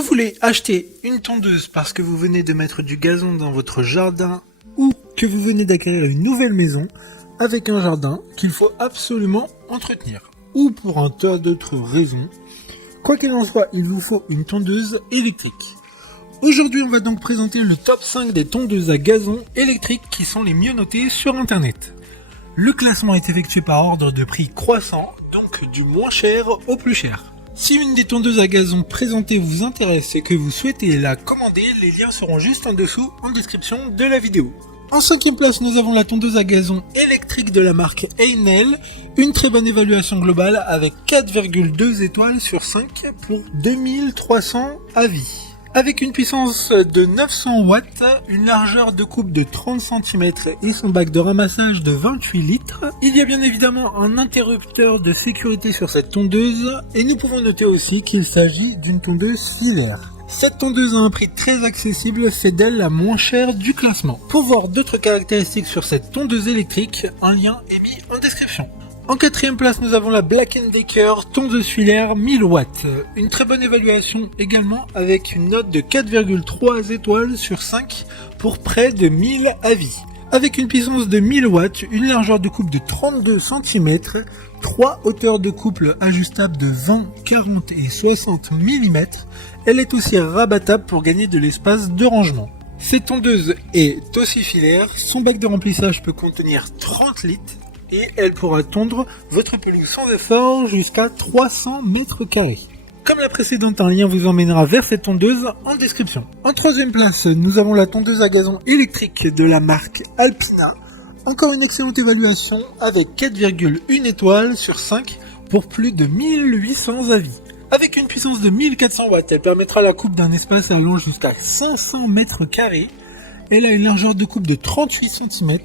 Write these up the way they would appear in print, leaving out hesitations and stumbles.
Vous voulez acheter une tondeuse parce que vous venez de mettre du gazon dans votre jardin ou que vous venez d'acquérir une nouvelle maison avec un jardin qu'il faut absolument entretenir ou pour un tas d'autres raisons. Quoi qu'il en soit, il vous faut une tondeuse électrique. Aujourd'hui, on va donc présenter le top 5 des tondeuses à gazon électriques qui sont les mieux notées sur internet. Le classement est effectué par ordre de prix croissant, donc du moins cher au plus cher. Si une des tondeuses à gazon présentées vous intéresse et que vous souhaitez la commander, les liens seront juste en dessous en description de la vidéo. En cinquième place, nous avons la tondeuse à gazon électrique de la marque Einel, une très bonne évaluation globale avec 4,2 étoiles sur 5 pour 2300 avis. Avec une puissance de 900 watts, une largeur de coupe de 30 cm et son bac de ramassage de 28 litres, il y a bien évidemment un interrupteur de sécurité sur cette tondeuse et nous pouvons noter aussi qu'il s'agit d'une tondeuse filaire. Cette tondeuse a un prix très accessible, fait d'elle la moins chère du classement. Pour voir d'autres caractéristiques sur cette tondeuse électrique, un lien est mis en description. En quatrième place, nous avons la Black & Decker tondeuse filaire 1000 watts. Une très bonne évaluation également avec une note de 4,3 étoiles sur 5 pour près de 1000 avis. Avec une puissance de 1000 watts, une largeur de coupe de 32 cm, 3 hauteurs de couple ajustables de 20, 40 et 60 mm, elle est aussi rabattable pour gagner de l'espace de rangement. Cette tondeuse est aussi filaire, son bac de remplissage peut contenir 30 litres et elle pourra tondre votre pelouse sans effort jusqu'à 300 mètres carrés. Comme la précédente, un lien vous emmènera vers cette tondeuse en description. En troisième place, nous avons la tondeuse à gazon électrique de la marque Alpina. Encore une excellente évaluation avec 4,1 étoiles sur 5 pour plus de 1800 avis. Avec une puissance de 1400 watts, elle permettra la coupe d'un espace allant jusqu'à 500 mètres carrés. Elle a une largeur de coupe de 38 cm.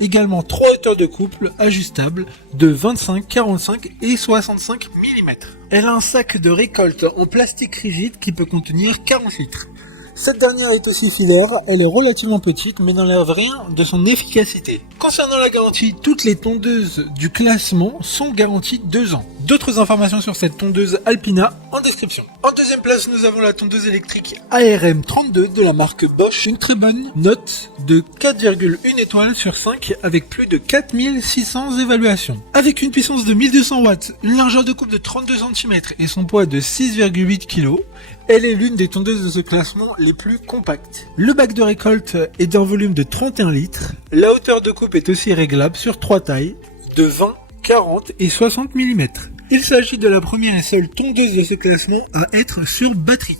Également 3 hauteurs de couple ajustables de 25, 45 et 65 mm. Elle a un sac de récolte en plastique rigide qui peut contenir 40 litres. Cette dernière est aussi filaire, elle est relativement petite mais n'enlève rien de son efficacité. Concernant la garantie, toutes les tondeuses du classement sont garanties 2 ans. D'autres informations sur cette tondeuse Alpina en description. En deuxième place, nous avons la tondeuse électrique ARM32 de la marque Bosch. Une très bonne note de 4,1 étoiles sur 5 avec plus de 4600 évaluations. Avec une puissance de 1200 watts, une largeur de coupe de 32 cm et son poids de 6,8 kg, elle est l'une des tondeuses de ce classement les plus compactes. Le bac de récolte est d'un volume de 31 litres. La hauteur de coupe est aussi réglable sur 3 tailles de 20, 40 et 60 mm. Il s'agit de la première et seule tondeuse de ce classement à être sur batterie,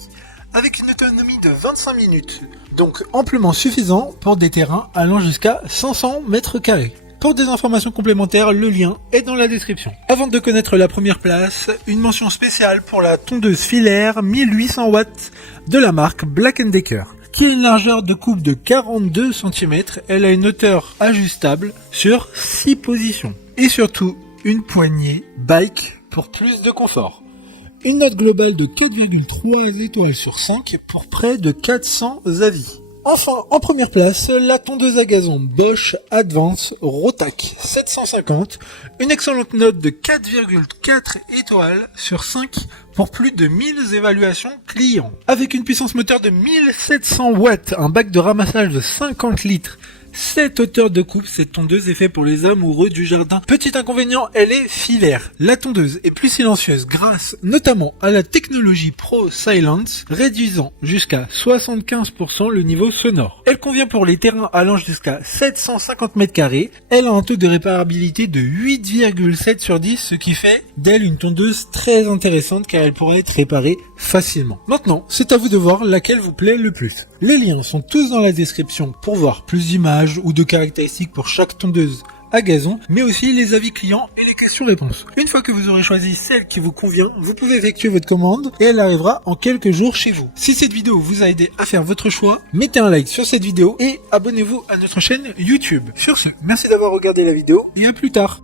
avec une autonomie de 25 minutes, donc amplement suffisant pour des terrains allant jusqu'à 500 mètres carrés. Pour des informations complémentaires, le lien est dans la description. Avant de connaître la première place, une mention spéciale pour la tondeuse filaire 1800 watts de la marque Black & Decker, qui a une largeur de coupe de 42 cm, elle a une hauteur ajustable sur 6 positions. Et surtout, une poignée bike pour plus de confort. Une note globale de 4,3 étoiles sur 5 pour près de 400 avis. Enfin, en première place, la tondeuse à gazon Bosch Advance Rotac 750, une excellente note de 4,4 étoiles sur 5 pour plus de 1000 évaluations clients. Avec une puissance moteur de 1700 watts, un bac de ramassage de 50 litres, 7 hauteurs de coupe, cette tondeuse est faite pour les amoureux du jardin. Petit inconvénient, elle est filaire. La tondeuse est plus silencieuse grâce notamment à la technologie Pro Silence, réduisant jusqu'à 75% le niveau sonore. Elle convient pour les terrains allant jusqu'à 750 mètres carrés. Elle a un taux de réparabilité de 8,7 sur 10, ce qui fait d'elle une tondeuse très intéressante car elle pourra être réparée facilement. Maintenant, c'est à vous de voir laquelle vous plaît le plus. Les liens sont tous dans la description pour voir plus d'images ou de caractéristiques pour chaque tondeuse à gazon, mais aussi les avis clients et les questions-réponses. Une fois que vous aurez choisi celle qui vous convient, vous pouvez effectuer votre commande et elle arrivera en quelques jours chez vous. Si cette vidéo vous a aidé à faire votre choix, mettez un like sur cette vidéo et abonnez-vous à notre chaîne YouTube. Sur ce, merci d'avoir regardé la vidéo et à plus tard.